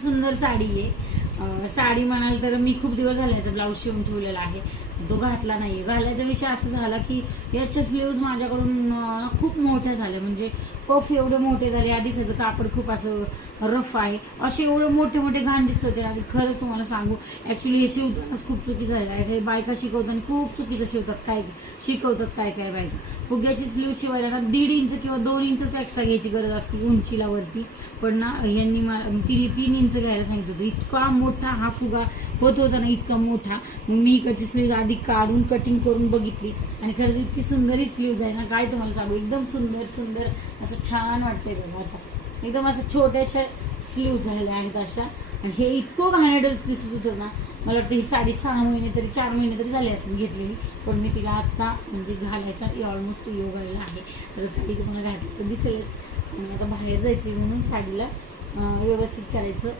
सुंदर साडी आहे। साडी म्हणाल तर मी खूप दिवस झाले याचा ब्लाऊज शिवून ठेवलेला आहे, तो घातला नाही। घालायचा विषय असा झाला की याचे स्लीव्ज माझ्याकडून खूप मोठ्या झाल्या, म्हणजे पफ एवढे मोठे झाले। आधीच याचं कापड खूप असं रफ आहे, असे एवढे मोठे मोठे घाण दिसत होते। आणि खरंच तुम्हाला सांगू, ॲक्च्युली हे शिवतानाच खूप चुकी झालेलं आहे। काही बायका शिकवताना खूप चुकीचं शिवतात, काय शिकवतात काय काय बायका। फुग्याची स्लीव शिवायला ना 1.5 इंच किंवा 2 इंचच एक्स्ट्रा घ्यायची गरज असते उंचीला वरती, पण ना यांनी मला 3 इंच घ्यायला सांगितलं होतं। इतका मोठा हा फुगा होत होता ना, इतका मोठा। मी इकडची स्लीव आधी काढून कटिंग करून बघितली आणि खरंच इतकी सुंदर ही स्लीव्ज आहे ना, काय तुम्हाला सांगू, एकदम सुंदर सुंदर असं छान वाटतंय बघा। आता एकदम असं छोट्याशा स्लीव झालेल्या आहेत अशा, आणि हे इतकं घाणेरडं दिसत होतं ना, मला वाटतं ही साडी 6 महिने तरी 4 महिने तरी झाले असेल घेतलेली, पण मी तिला आत्ता म्हणजे घालायचा ऑलमोस्ट योग आलेला आहे। तर साडी तुम्हाला घातली तर दिसेलच, आणि आता बाहेर जायची म्हणून साडीला व्यवस्थित करायचं।